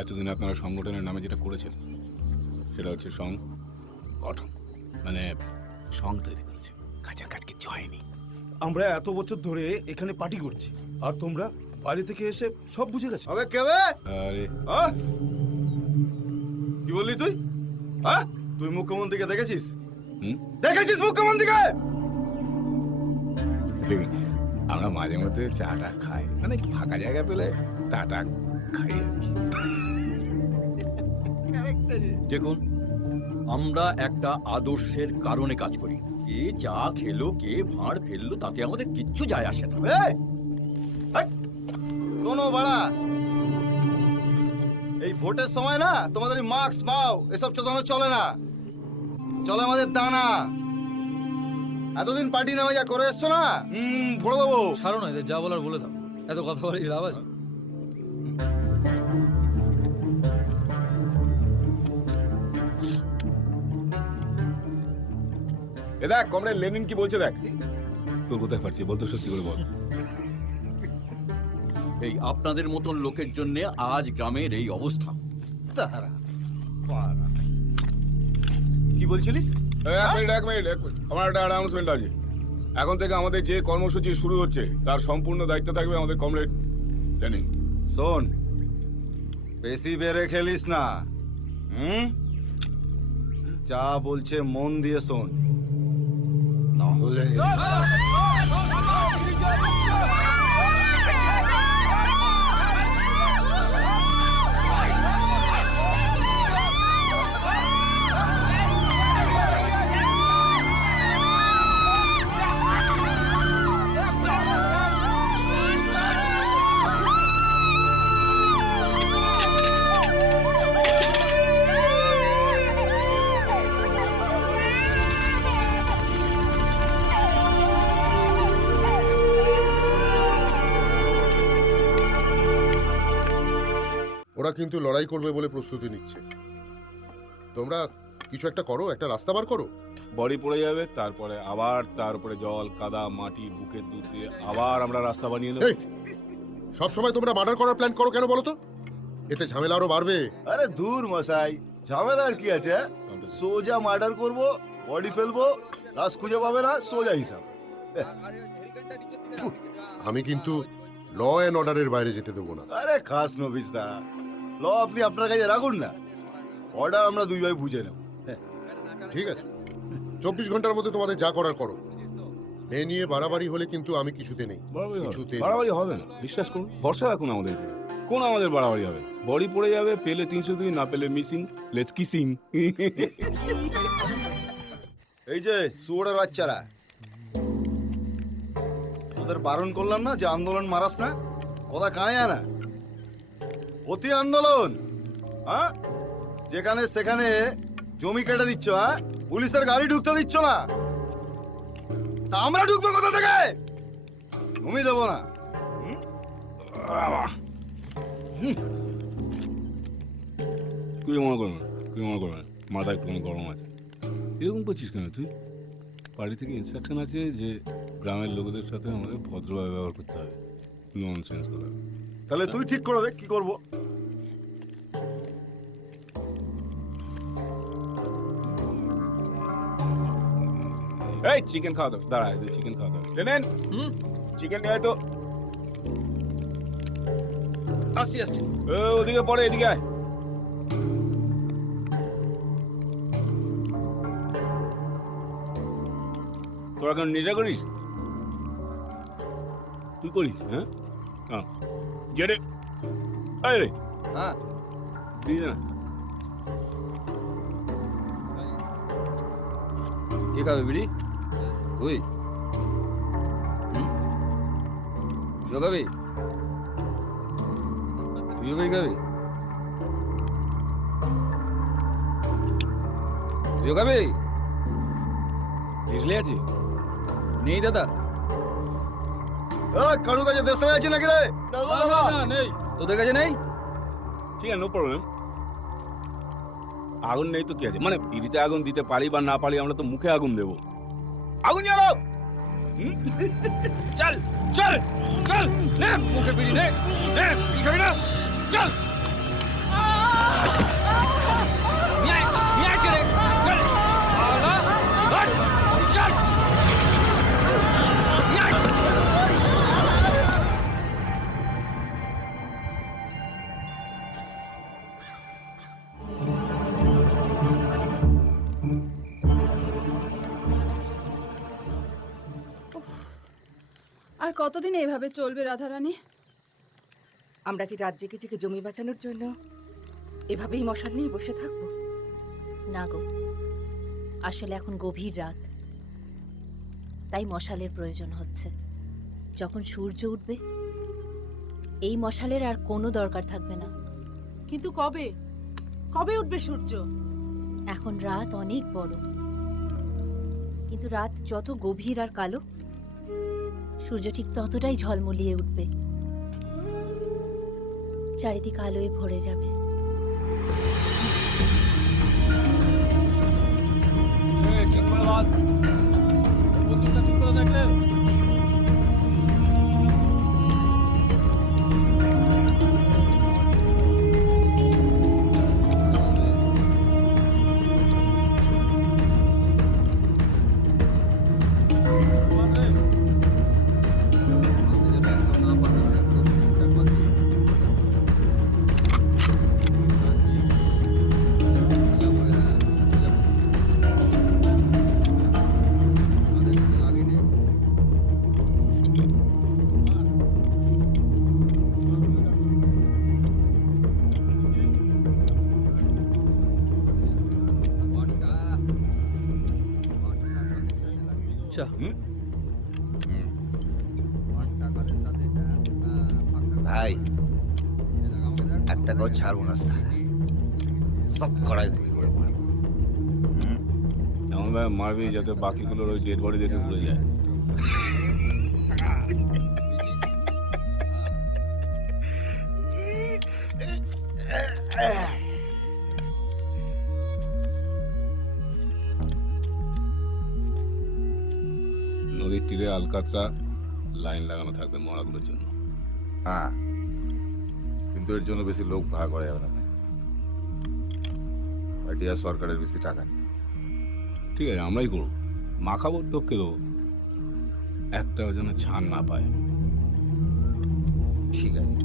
এতদিন আপনারা সংগঠনের নামে যেটা করেছেন সেটা হচ্ছে সংগঠন, মানে সং তৈরি করেছে, কাজের কাজ কিচ্ছু হয়নি। আমরা এত বছর ধরে এখানে পার্টি করছি আর তোমরা বাইরে থেকে এসে সব বুঝে গেছো। আবে কেবে আরে কি বললি তুই? হ্যাঁ, তুই মুখ্যমন্ত্রীকে দেখেছিস? হুম, দেখেছিস মুখ্যমন্ত্রীকে? দেখুন, আমরা মাঝে মধ্যে চাটা খাই, মানে ফাঁকা জায়গা পেলে চাটা খাই আর কি। দেখুন, আমরা একটা আদর্শের কারণে কাজ করি। কে চা খেলো, কে ভাঁড় ফেললো, তাতে আমাদের কিচ্ছু যায় আসে না। এই, হাট! শোনো বাড়া, এই ভোটের সময় না তোমাদের মাস্ক মাও এসব চোদানো চলে না, চলে আমাদের দানা। এতদিন পার্টি নামে যা করে এসছো না, ভরে দেবো। ছাড়ো না, এদের যা বলার বলে দাও, এত কথা বলে লাভ আছে? এ দেখ কমরেড লেনিন কি বলছে, দেখ তোর কোথায় ফাটছে, বলতো সত্যি করে বল। এই আপনাদের মতন লোকের জন্য আজ গ্রামের এই অবস্থা। তাহারা বাড়া। কি বলছিলিস? এক মিনিট, আমার একটা অ্যানাউন্সমেন্ট আছে। এখন থেকে আমাদের যে কর্মসূচি শুরু হচ্ছে তার সম্পূর্ণ দায়িত্ব থাকবে আমাদের কমরেড লেনিন। শোন, বেশি বেড়ে খেলিস না। যা বলছে মন দিয়ে শোন, না হলে ওরা কিন্তু লড়াই করবে বলে প্রস্তুতি নিচ্ছে। তোমরা কিছু একটা করো, একটা রাস্তা বার করো। বডি পড়ে যাবে, তারপরে আবার তার উপরে জল, কাদা, মাটি, বুকের দুধ দিয়ে আবার আমরা রাস্তা বানিয়ে দেবো। সব সময় তোমরা মার্ডার করার প্ল্যান করো কেন বলো তো? এতে ঝামেলা আরো বাড়বে। আরে দূর মশাই, ঝামেলার কি আছে? সোজা মার্ডার করব, বডি ফেলবো, লাশ খুঁজে পাবে না, সোজা হিসাব। আমি কিন্তু ল অ্যান্ড অর্ডারের বাইরে যেতে দেবো না। আরে খাস নবিসদা, ল আপনি আপনার কাছে রাখুন না, অর্ডার আমরা দুই ভাই বুঝে নেব। ঠিক আছে, 24 ঘন্টার মধ্যে তোমাদের যা করার করো। মেয়ে নিয়ে বাড়াবাড়ি হলে কিন্তু আমি কিছুতে নেই। কিছুতে বাড়াবাড়ি হবে না, বিশ্বাস করুন, ভরসা রাখুন আমাদের উপরে। কোন আমাদের বাড়াবাড়ি হবে? বডি পড়ে যাবে, পেলে 302, না পেলে মিসিং, লেটস কিসিং। এই যে শুয়োরের বাচ্চারা, তোদের বারণ করলাম না যে আন্দোলন মারাস না, কথা কাঁয়া না। অতি আন্দোলন, হ্যাঁ, যেখানে সেখানে জমি কেটে দিচ্ছ, হ্যাঁ, পুলিশের গাড়ি ঢুকতে দিচ্ছ না, তা আমরা ঢুকবো কোথা থেকে? জমি দেবো না। তুই মনে করবে না, তুই মনে করবে না, মাথা একটুখানি গরম আছে। এরকম করছিস কেন তুই? বাড়ি থেকে ইনস্ট্রাকশন আছে যে গ্রামের লোকদের সাথে আমাদের ভদ্রভাবে ব্যবহার করতে হবে, ননসেন্স কথা। তাহলে তুই ঠিক করে দে কি করবো। এই চিকেন খাওয়া দাও, দাঁড়া, চিকেন খাওয়া দাও। লেনেন, চিকেন নিয়ে আয় তো। আসছি আসছি। ওদিকে পড়ে, এদিকে আয়। তোরা কেন নেশা করিস? তুই করিস? হ্যাঁ, জেডে আরে হ্যাঁ, প্লিজ না। কে খাবে বিড়ি? তুই তুইও খাবি? তুইও বিড়ি খাবি? তুইও খাবি? ডিজলে আছে? নেই দাদা। কারু কাছে দেশ আছে নাকি রে? না নেই। তোদের কাছে নেই? ঠিক আছে, নো প্রবলেম। আগুন নেই তো কি আছে, মানে বিড়িতে আগুন দিতে পারি বা না পারি, আমরা তো মুখে আগুন দেবো। আগুন জ্বালো। চল চল চল, নে মুখে বিড়ি নে। চল মিয়া মিয়া চলে চল আলা হট চল মিয়া আর কতদিন এইভাবে চলবে রাধারানী? আমরা কি রাত জেগে জেগে জমি বাঁচানোর জন্য এভাবেই মশাল নিয়ে বসে থাকবো? না গো, আসলে এখন গভীর রাত, তাই মশালের প্রয়োজন হচ্ছে। যখন সূর্য উঠবে এই মশালের আর কোনো দরকার থাকবে না। কিন্তু কবে কবে উঠবে সূর্য? এখন রাত অনেক বড়, কিন্তু রাত যত গভীর আর কালো সূর্য ঠিক ততটাই ঝলমলিয়ে উঠবে, চারিদিক আলোয় ভরে যাবে। ভাই একটা গজ ছাড়বো না স্যার, সব কড়াই গুলি করে মারবো। এমনভাবে মারবি যাতে বাকিগুলোর ওই ডেড বডি দেখে উড়ে যায়। নদীর তীরে আলকাতরা লাইন লাগানো থাকবে মরাগুলোর জন্য। হ্যাঁ, কিন্তু এর জন্য বেশি লোক ভাড়া করা যাবে না। এটি আর সরকারের বেশি টাকা নেই। ঠিক আছে, আমরাই করবো, মাখাবো, টপকে দেবো, একটাও যেন ছাড় না পায়। ঠিক আছে।